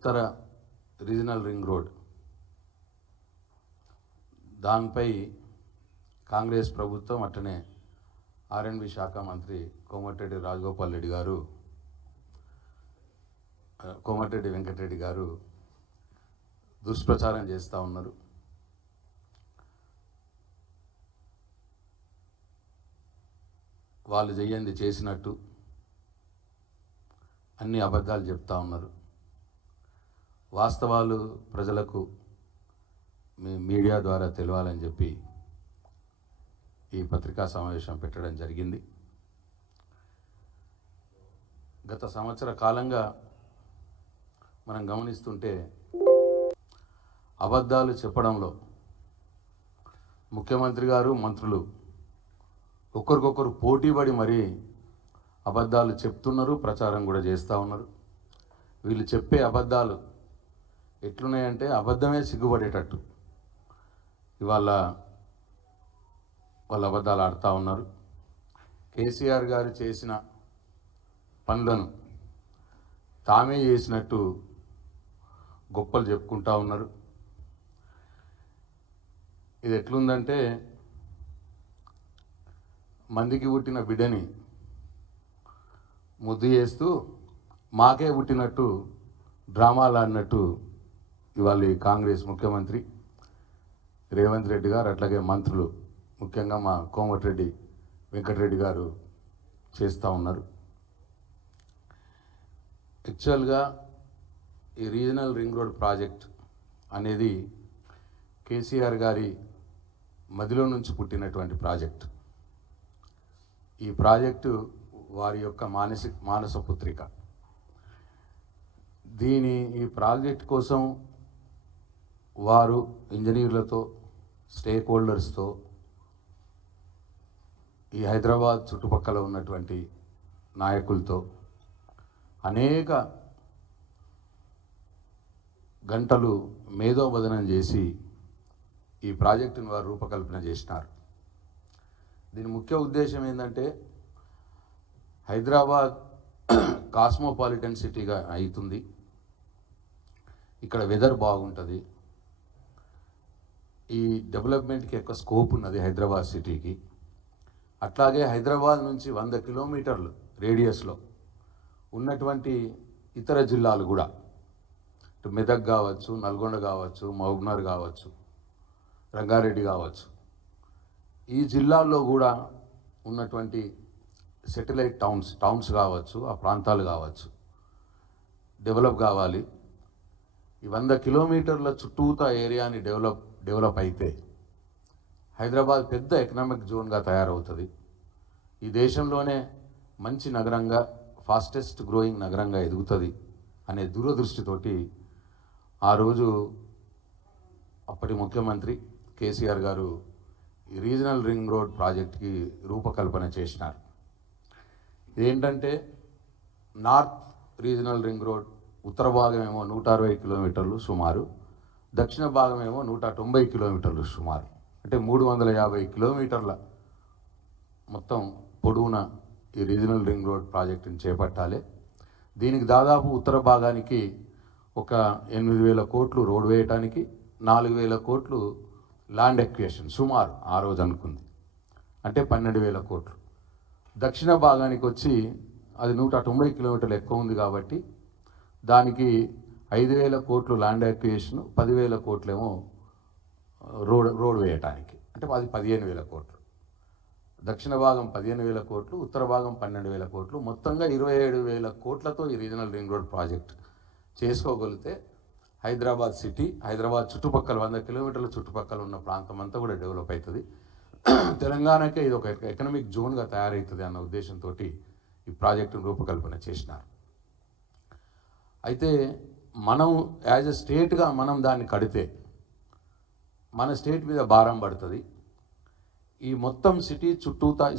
ఉత్తర regional ring road దానిపై కాంగ్రెస్ ప్రభుత్వం అట్లనే ఆర్ఎండ్బి శాఖ మంత్రి కోమటిరెడ్డి రాజగోపాల్ రెడ్డి గారు కోమటిరెడ్డి వెంకటరెడ్డి గారు దుష్ప్రచారం చేస్తూ ఉన్నారు. వాళ్ళు చెయ్యంది చేసినట్టు అన్ని అబద్ధాలు చెప్తా ఉన్నారు. వాస్తవాలు ప్రజలకు మీ మీడియా ద్వారా తెలియాలని చెప్పి ఈ పత్రికా సమావేశం పెట్టడం జరిగింది. గత సంవత్సర కాలంగా మనం గమనిస్తుంటే అబద్ధాలు చెప్పడంలో ముఖ్యమంత్రి గారు మంత్రులు ఒకరికొకరు పోటీపడి మరీ అబద్ధాలు చెప్తున్నారు, ప్రచారం కూడా చేస్తూ ఉన్నారు. వీళ్ళు చెప్పే అబద్ధాలు ఎట్లున్నాయంటే అబద్ధమే సిగ్గుపడేటట్టు ఇవాళ వాళ్ళు అబద్ధాలు ఆడుతూ ఉన్నారు. కేసీఆర్ గారు చేసిన పనులను తామే చేసినట్టు గొప్పలు చెప్పుకుంటూ ఉన్నారు. ఇది ఎట్లుందంటే మందికి పుట్టిన బిడ్డని ముద్దు చేస్తూ మాకే పుట్టినట్టు డ్రామాలు ఆడినట్టు ఇవాళ కాంగ్రెస్ ముఖ్యమంత్రి రేవంత్ రెడ్డి గారు అట్లాగే మంత్రులు ముఖ్యంగా మా కోమటిరెడ్డి వెంకటరెడ్డి గారు చేస్తూ ఉన్నారు. యాక్చువల్గా ఈ రీజనల్ రింగ్ రోడ్ ప్రాజెక్ట్ అనేది కేసీఆర్ గారి మదిలో నుంచి పుట్టినటువంటి ప్రాజెక్ట్. ఈ ప్రాజెక్టు వారి యొక్క మానస పుత్రిక. ఈ ప్రాజెక్ట్ కోసం వారు ఇంజనీర్లతో స్టేక్ హోల్డర్స్తో ఈ హైదరాబాద్ చుట్టుపక్కల ఉన్నటువంటి నాయకులతో అనేక గంటలు మేధోబదనం చేసి ఈ ప్రాజెక్టును వారు రూపకల్పన చేసినారు. దీని ముఖ్య ఉద్దేశం ఏంటంటే హైదరాబాద్ కాస్మోపాలిటన్ సిటీగా అవుతుంది. ఇక్కడ వెదర్ బాగుంటుంది. ఈ డెవలప్మెంట్కి ఎక్కువ స్కోప్ ఉన్నది హైదరాబాద్ సిటీకి. అట్లాగే హైదరాబాద్ నుంచి 100 కిలోమీటర్లు రేడియస్లో ఉన్నటువంటి ఇతర జిల్లాలు కూడా మెదక్ కావచ్చు, నల్గొండ కావచ్చు, మహబూబ్నగర్ కావచ్చు, రంగారెడ్డి కావచ్చు, ఈ జిల్లాల్లో కూడా ఉన్నటువంటి సెటిలైట్ టౌన్స్ కావచ్చు, ఆ ప్రాంతాలు కావచ్చు డెవలప్ కావాలి. ఈ 100 కిలోమీటర్ల చుట్టూతా ఏరియాని డెవలప్ అయితే హైదరాబాద్ పెద్ద ఎకనామిక్ జోన్గా తయారవుతుంది. ఈ దేశంలోనే మంచి నగరంగా, ఫాస్టెస్ట్ గ్రోయింగ్ నగరంగా ఎదుగుతుంది అనే దూరదృష్టితోటి ఆ రోజు అప్పటి ముఖ్యమంత్రి కేసీఆర్ గారు ఈ రీజనల్ రింగ్ రోడ్ ప్రాజెక్ట్కి రూపకల్పన చేసినారు. ఇదేంటంటే నార్త్ రీజనల్ రింగ్ రోడ్ ఉత్తర భాగం ఏమో 160 కిలోమీటర్లు సుమారు, దక్షిణ భాగం ఏమో 190 కిలోమీటర్లు సుమారు, అంటే 350 కిలోమీటర్ల మొత్తం పొడవున ఈ రీజనల్ రింగ్ రోడ్ ప్రాజెక్టుని చేపట్టాలి. దీనికి దాదాపు ఉత్తర భాగానికి ఒక 8,000 కోట్లు రోడ్ వేయటానికి, 4,000 కోట్లు ల్యాండ్ ఎక్విజిషన్ సుమారు ఆ రోజు అనుకుంది, అంటే 12,000 కోట్లు. దక్షిణ భాగానికి వచ్చి అది 190 కిలోమీటర్లు ఎక్కువ ఉంది కాబట్టి దానికి 5,000 కోట్లు ల్యాండ్ ఎక్విజిషన్, 10,000 కోట్లేమో రోడ్ వేయటానికి, అంటే అది 15,000 కోట్లు. దక్షిణ భాగం 15,000 కోట్లు, ఉత్తర భాగం 12,000 కోట్లు, మొత్తంగా 27,000 కోట్లతో ఈ రీజనల్ రింగ్ రోడ్ ప్రాజెక్ట్ చేసుకోగలిగితే హైదరాబాద్ సిటీ, హైదరాబాద్ చుట్టుపక్కల 100 కిలోమీటర్ల చుట్టుపక్కల ఉన్న ప్రాంతం అంతా కూడా డెవలప్ అవుతుంది. తెలంగాణకే ఇది ఒక ఎకనామిక్ జోన్గా తయారవుతుంది అన్న ఉద్దేశంతో ఈ ప్రాజెక్టును రూపకల్పన చేసినారు. అయితే మనం యాజ్ ఎ స్టేట్గా మనం దాన్ని కడితే మన స్టేట్ మీద భారం పడుతుంది. ఈ మొత్తం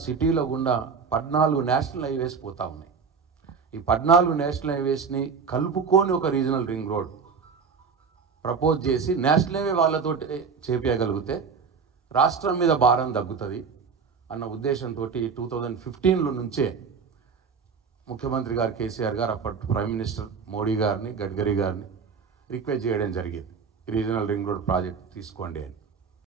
సిటీలో గుండా 14 నేషనల్ హైవేస్ పోతూ ఉన్నాయి. ఈ 14 నేషనల్ హైవేస్ని కలుపుకొని ఒక రీజనల్ రింగ్ రోడ్ ప్రపోజ్ చేసి నేషనల్ హైవే వాళ్ళతో చేపించగలిగితే రాష్ట్రం మీద భారం తగ్గుతుంది అన్న ఉద్దేశంతో 2015లో నుంచే ముఖ్యమంత్రి గారు కేసీఆర్ గారు, అప్పటి ప్రైమ్ మినిస్టర్ మోడీ గారిని, గడ్కరీ గారిని రిక్వెస్ట్ చేయడం జరిగింది రీజనల్ రింగ్ రోడ్ ప్రాజెక్ట్ తీసుకోండి అని.